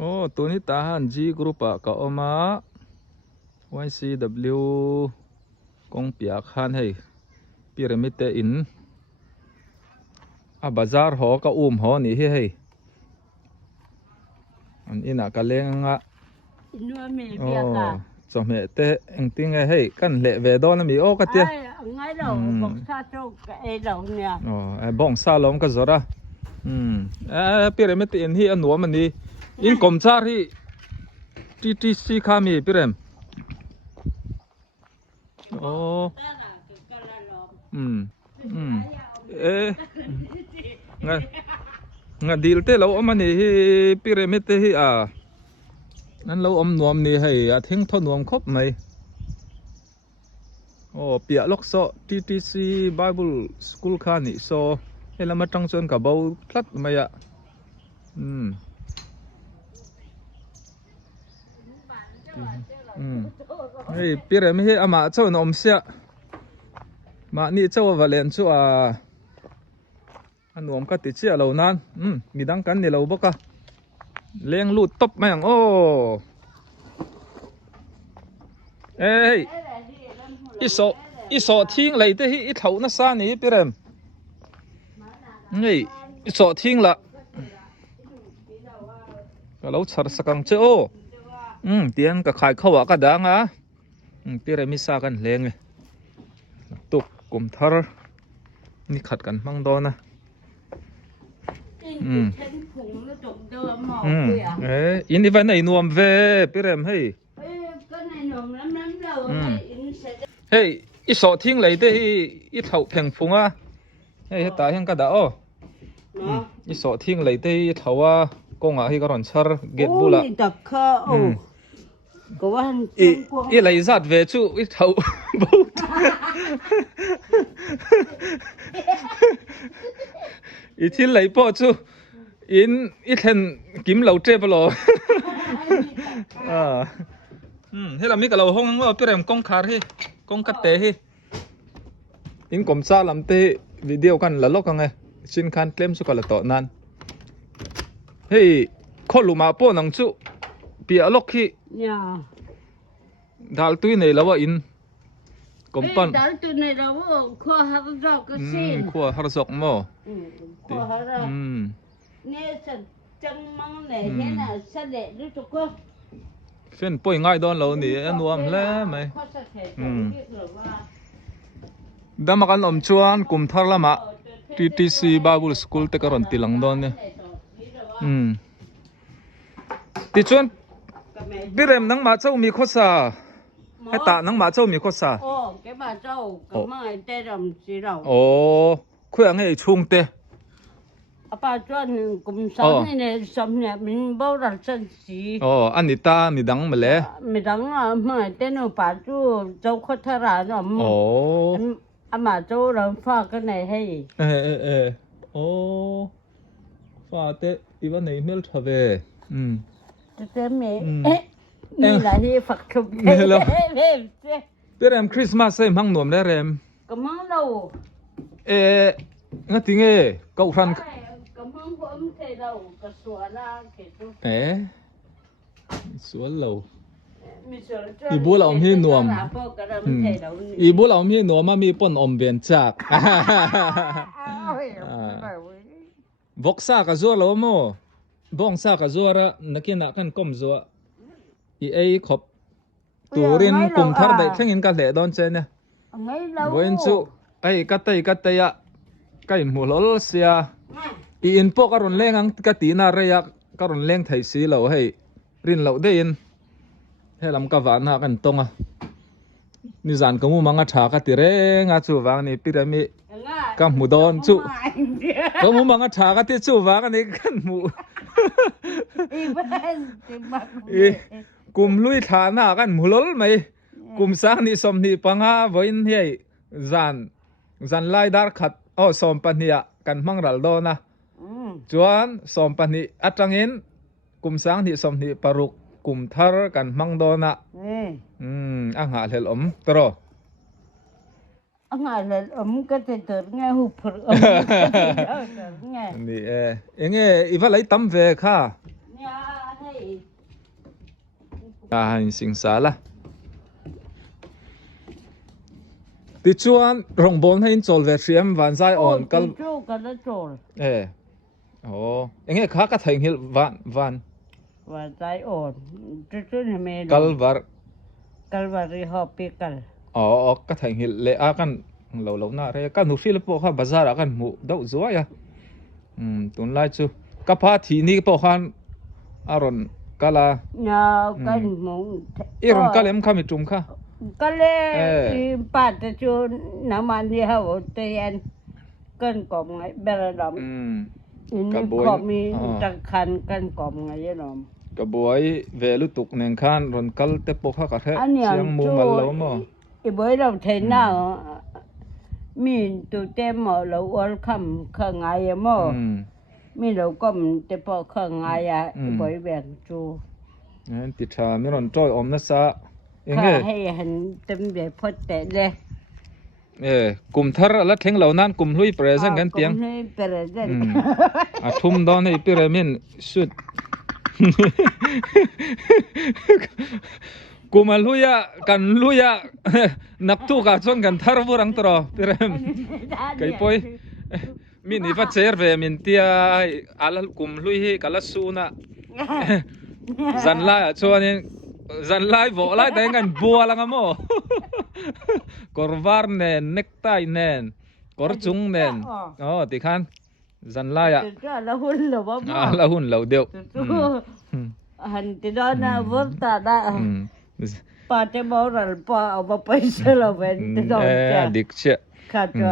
โอ้ตัวนี้ตาหัน G Group อะก็ออกมา YCW กงเปียกหันให้พีระมิดเตอินบาซาร์หอก็หอนี่ให้อันนี้น่ะก็เลี้ยงอ่ะนัวมีเบียกะสมัยเตะเอ็งติ้งให้กันเละเวดอนมีโอ้ก็เตะไงเราบอกซาโจกไอเราเนี่ยอ๋อไอ้บ้องซาลอมก็จระพีระมิดเอ็นที่อันหัวมันนี่อินคอมซาร์ที่ซีขามีพีระมิดโอ้งาดีลเตเราเอามันนี่พีระมิดที่นั่นเราอมนวมนี่ให้ทิ้งทนวมครบไหมโอ้เปียล็อกโซ TTC Bible School ข้านี่โซให้เรามาตั้งส่วนกับเบาพลัดไหมเฮ้ยปีเรไม่ใช่อามาเจ้าหนุ่มเสียมานี่เจ้าวาเลนชัวอันหนุ่มก็ติดเชื้อเรานั้นมีดังกันนี่เราบอกอะเลี้ยงลูดตบแม่งโอ้เอ้ยอีโซทิ้งเลยแต่อีเท่านั้นซานี่ปีเรมนี่อีโซทิ้งละก็เราชัดสักครั้งเจ้าเตียนก็ขายข้าวก็ดังปีเรมิซากันเลี้ยงตุกกลุ่มทาร์นี่ขัดกันมั่งดอนะอินดีวันไหนนวมเวปีเรมเฮ้ยเฮ้ยอีโซทิ้งเลยเด้อีเท่าเพ่งฟุงเฮ้ยตาเห็นก็ได้อีโซทิ้งเลยเด้อีเท่าว่ากงให้กระรอนชาร์เก็ตบุละก็ว่าอีเลยจัดเวชูอีเท่าบุตอีที่เลยพอชูอินอีเทนกิมเหลาเจ็บหรอเฮ้ยเรามีกับเราห้องว่าพี่เรมกงคาร์ให้กงกัดเตะให้อินกลมซาลำเตะวิดีโอกันละลอกกันไงชินคันเคลมสุกละต่อนั้นเฮ้ยข้อลูมาป้อนังจูเปียล็อกที่ดัลตุยในแล้วว่าอินกลมปันดัลตุยในแล้วว่าข้อฮาร์ดอกก็สิข้อฮาร์ดอกมั้งข้อฮาร์ดอกเนี่ยจังมังเนี่ยเห็นน่ะเสด็จด้วยทุกคนเฟ้นป่วยง่ายโดนเรานี่นวมแล้วไหมดามากันอมชวนกลุ่มทาร์ละมา TTC Bible School เตกรอนติลังโดนเนี่ยติชวนพี่เรมนังมาเจ้ามีข้อสาให้ตานังมาเจ้ามีข้อสาโอ้แกมาเจ้าก็ไม่ได้รำสีเราโอ้คุยอะไรช่วงเตะป้าจวนกุมสันนี่เนี่ยสมเนี่ยมันบ่รักสันสีอันนี้ตามีดังมาแล้วมีดังไม่แต่หนูป้าจูเจ้าคนทาราเนาะมาเจ้าเราฝากกันไหนให้โอ้ฝากเตะอีวันไหนเมลทเวแต่เมนี่แหละที่ฝักทุบพี่เรมคริสต์มาสใส่มังหนวมได้เรมก็มังเรางั้นถึงก็ฟันก็มังผมเทเราก็สวนนะเขตุสวนเราอีบัวเราไม่หนวมอีบัวเราไม่หนวมมามีปนอมเบียนจากบกซากระซัวเราโม่บ้องซากระซัวระนักกินนักกันก้มซัวขบตูรินกลุ่มทาร์ได้แข่งอินกันเหล่ดอนเจเนี่ยวันสุกัตเตยะไก่หมูลลเสียอินพวกกรุนเล่งกัตีนาเรียกกรุนเล่งไทยสีเราให้รินเราได้ยินให้ลำกวานหากันตรงนิจานก็มูมังชากติเรงจูวางนี่พีระมิกัมมูดอนจูก็มูมังชากติจูวางนี่กันมูกลุ่มลุยฐานะกันมูลลไหมกลุ่มสร้างนี่สมนี่ปังหาวันให้จันไล่ดาร์ขัดสมปัญญากันมังรัลโดนะจวนสมปัญญาอัตรังอินกลุ่มสร้างที่สมนี่ปรุกกลุ่มทาร์กันมังโดนะอ่างหาเลลตรออ่างหาเลลก็จะเติร์ไงหุบเผือกนี่เองอีว่าไรตั้มเวค่ะ ตาหินสิงสาละติชวนรองบอลให้จอลเวชียมวันใจอ่อนกัล จูกันละโจล โอ้ยังไงข้าก็ถึงหิลวันว่าใจอ่อนจุนี่ไม่ กัลวาร์ กัลวารีฮอปิกัล อ๋อก็ถึงหิลเลอากันเราหน้าเรกันหนูฟิลปอข้าบาซาร์กันหมูดาวจัวyaตุนไลจูก็พาทีนี้ปอขันอารอนกาลา เนาะกันมง อีรอนกาเลมข้ามีจุ่มค่ะ ก็เลยปัดจูน้ำมันที่เขาเตียนกันกอมไงเบลดอมอินนี่ขอบมีจังคันกันกอมไงยันอม กบวยเวลุตุกเนงคันรอนกัลเตปอข้ากระเทะ อันนี้ เสียงมูมันแล้วมั้ง อีบอยเราเทน่ามีตัวเต็มหมดเราอวลคำข้างไงมั้งมีเราก็มันเตปอข้างไงอ่ะอีบอยแบ่งจู ติดชาไม่รอนจ้อยอมนะซะยังไง ข้าให้หันเต็มแบบพอแต่เลย กลุ่มทาร์ละเทงเหล่านั้นกลุ่มลุยเปรซันกันเตียง ให้เปรเซน ทุ่มดอนให้พิรามินสุดกูมาลุยกันลุยนักตุกาชนกันทาร์บุรังตรอพิรามไก่ปอยมินอีฟัดเชอร์เวมินเตียอาลกลุ่มลุยให้กัลสูนะจันไล่ชวนนี่จันไล่บอกไล่แต่กันบัวลังอ่ะมั้งกอร์วาร์เนนเน็กไตเนนกอร์จุงเนนอ๋อติขันจันไล่อ่ะ ละหุ่นหรือว่า ละหุ่นเหล่าเดียว หันติดอนวอลตาได้ป้าจะบอกเราป้าเอาไปเสลเวนติดอนจ้ะ ดิกเช่ ข้าจะ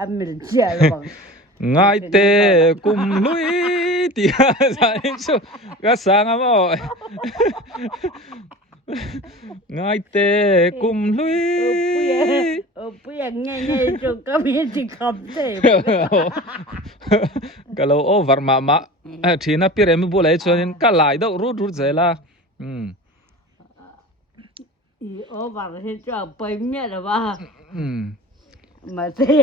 อเมริกาหรือเปล่า ง่ายเตะกุมลุยที่สายชูก็สั่งอ่ะง่ายเตะกุมลุย เปียงง่ายๆจนก็มีที่คำเต็ม kalau over mama thina pire mi bulai chonin ka lai do ru ru zela อีโอวันที่จะไปเมียหรือว่า มาสิ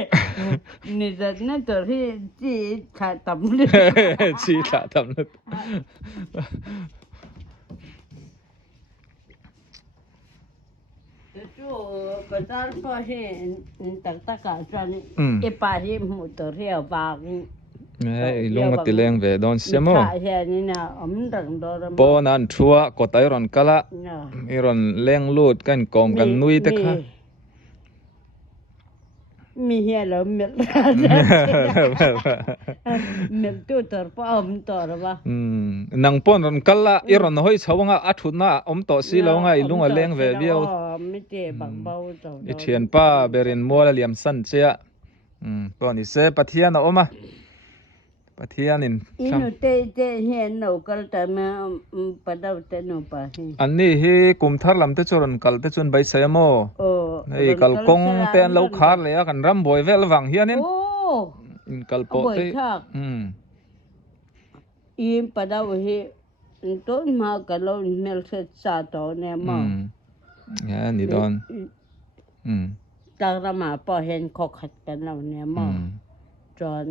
นี่จะนั่นตัวที่จีขาดต่ำเลย chi ta tam lut จู่ก็ตอนพอเห็นตักตะกาจันไอป่าที่หมูตัวเรียวบาง ei lunga tileng ve don semo ขาเห็นนี่นะอมดังโดน po nan thua ko tai ron kala iron leng lut kan kom kan nui te kha มีเฮียแล้วเมียเมียตัวตัวป้าอมตัวหรือเปล่า nang pon ron kala iron hoi chawanga athuna om to si longa ilunga leng ve viau ไม่เจ็บบังเบาตัว i thian pa berin mola liam san chia pon i se pathian oma pathianin อินุเตเฮียนเอาก็แต่มาประดาวเตนุปะ อันนี้ฮีกุมทาร์ลำเตชรนกัลเตชนใบเสมอไอ้กัลกงเตียนเล่าขาดเลยกันรำบอยเวลวังเฮียนินกัลโปเตอีประดาวฮีต้นมากัลเราเมลเซซาโตเนี่ยมั้งนี่ดอนตากระมาพอเห็นขกขัดกันเราเนี่ยมั้งจอน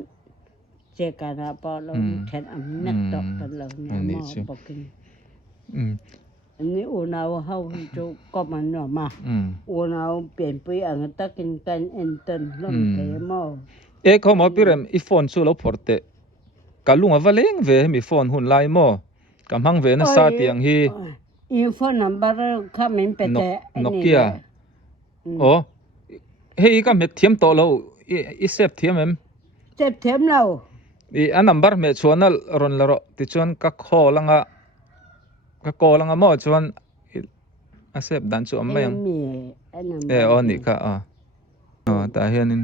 เจกันนะพอเราแทนอำนาจตกกันเราเนี่ยมั้งบอกกินอันนี้อุณาวเขาจะก็มันหน่อมาอุณาวเปลี่ยนไปอ่างตะกินกันเอ็นตันลมเทมอเขามาพิเรมอีโฟนสู้เราพอร์เตกัลลุงอวาเลงเวมีโฟนหุ่นไลโมกำหังเวนัสซาตียงฮีอีโฟนนัมเบอร์ข้ามินเปเตนกเกียโอ้เฮ้ยก็เม็ดเทียมโตเราอีเซฟเทียมเอ็มเซฟเทียมเราอีอันนัมเบอร์เมชวนนั่นรอนละรอติชวนก็คอลังอะก็โกลังอ่ะมั่วชวนอาเซบดันชวนไม่ยังอ๋อนี่ค่ะอ๋อแต่เฮียนิน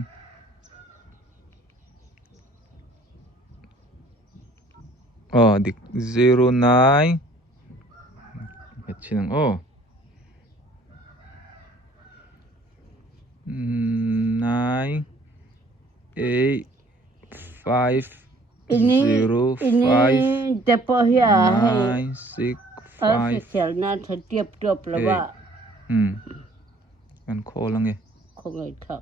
อ๋อดิก09เม็ดชินังโอ้9 8 5 ini 05 depo ya 9 6 official na tiap tiap lah ba กันโคลังไง คงไอ้ท่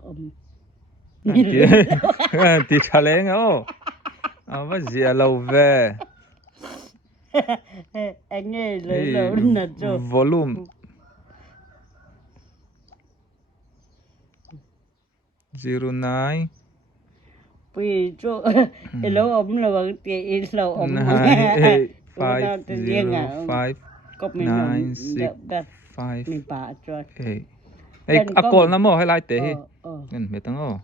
าติดทะเลงเอาว่าเสียเราเว anh nghe lời lâu nè cho volume 09 bây cho lâu ấm là bằng tiền lâu ấm 9850 có mình 965 mình bà cho 8 akol na mo highlight te hi ngân me tang o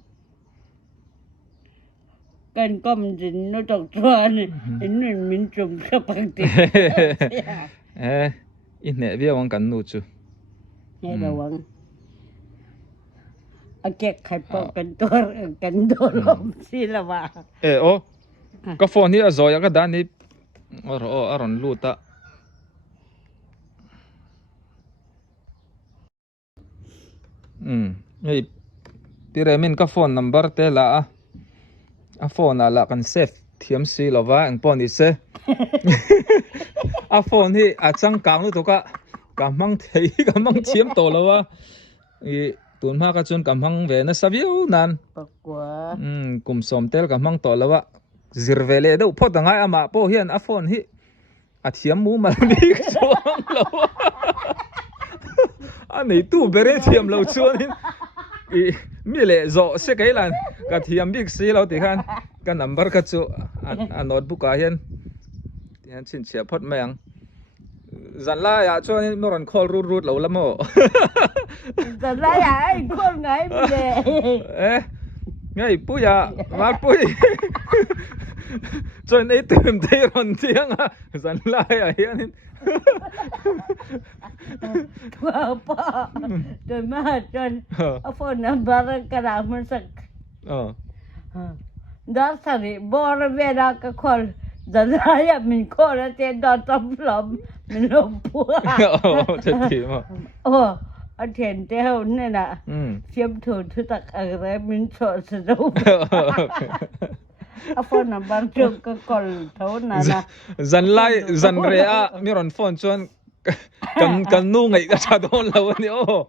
cần công trình nó trọc chuan nên mình trồng các bằng tiền in ne bia wang kan nu chu nghe đâu vâng à cái khai bỏ cầnตัวlom xí là bà o ka phone hi a zoya ka dan ni ro aron luta ei piremin ka phone number te la a phone ala kan save thiam si lova ang pon ise a phone hi a chang kang lu to ka mang thei ka mang thiam to lova i tun ma ka chun ka mang ve na sabiu nan bạc quá kum som tel ka mang to lova zirvele do phot ngai ama po hian a phone hi a thiam mu mal ni chuang lova a nei tu bere thiam lo chuan i mi le zo se kai lan ka thiam big si lo ti khan ka number ka chu a notebook a hian tian chin chia phot mayang zan la ya chuan mo ron call rut lo lamo giờ lại ai con ngay về ngay puya mar pui chuan ei tum te ron tiang a zan la ya hian apa rồi mà chân phone number cái nào mình sắc đó sao thì bỏ về ra cái call giờ lại mình call là tiền đó tâm lòng mình lộn bùa chết thì mà anh thiền theo này nè phim thủ thứ tắc ở đây mình sợ sự đâu phone number trước cái call thấu nè dần lại dần re à mi ron phone chuan kan nu ngai ka cha don lo ni o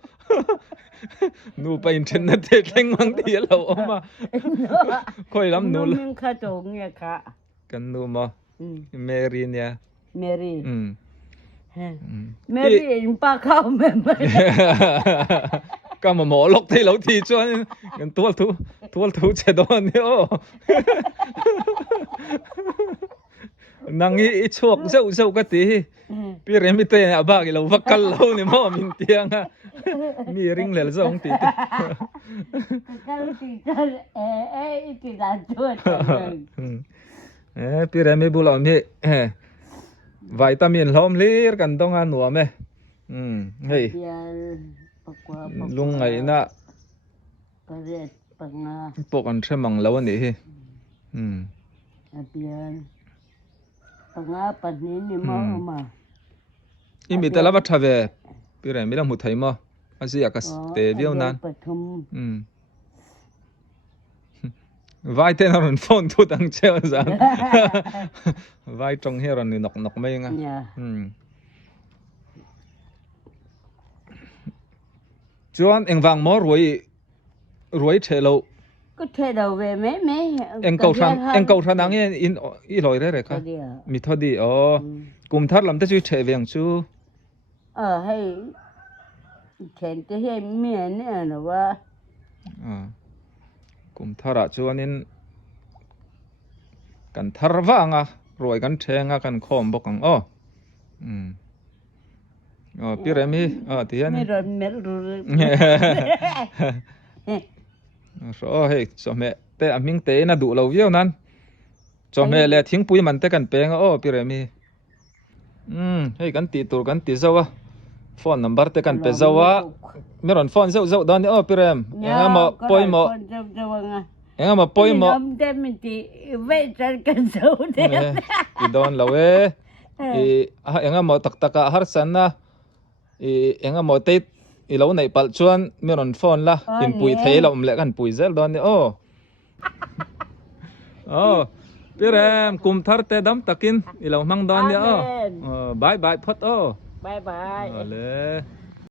nu pa internet te thleng mang ti lo ma khoi lam nu mình kha to nghe kha kan nu ma Mary nia Mary Mary in pa khao me ka ma mo lok thei lo thi chuan kan tual thu che don ni o nang i chuak zeu ka ti pi remi te aba ki lo vakal lo ni mo min tiang a mi ring lel zong ti cái ti ti la chuột pi remi bu lo mi vitamin lom lir kan dong a nuam e hei lung ngai na pok an themang lo ni hi pengapan ini mau mah imi tala ba thave pi remi la mu thai ma asia ka te viau nan vai te ron phone tu tang cheo zan vai trong he ron ni nok mai nga chuan engwang mo ruai thelo có thể đầu về mấy eng kau than ang in i loi re kha mi thodi kum thar lam te chu the veng chu hay thèn te he mien ne no wa kum thara chuan in kan thar wanga roi kan thenga kan khom bok ang pi remi tian mi ron mel ru so hey so me te aming te na du lo viau nan so me le thing pui man te kan peng pi remi hey kan ti tur kan ti zawa phone number te kan pe zawa mi ron phone zau don pi rem enga mo poi mo enga mo poi mo te mi ti ve chan kan zau de ti don lo e enga mo tak har san na enga mo te i lo nei pal chuan mi ron phone la in pui thei lo le kan pui zel don ni pi rem kum thar te dam takin i lo mang don ni bye phot bye le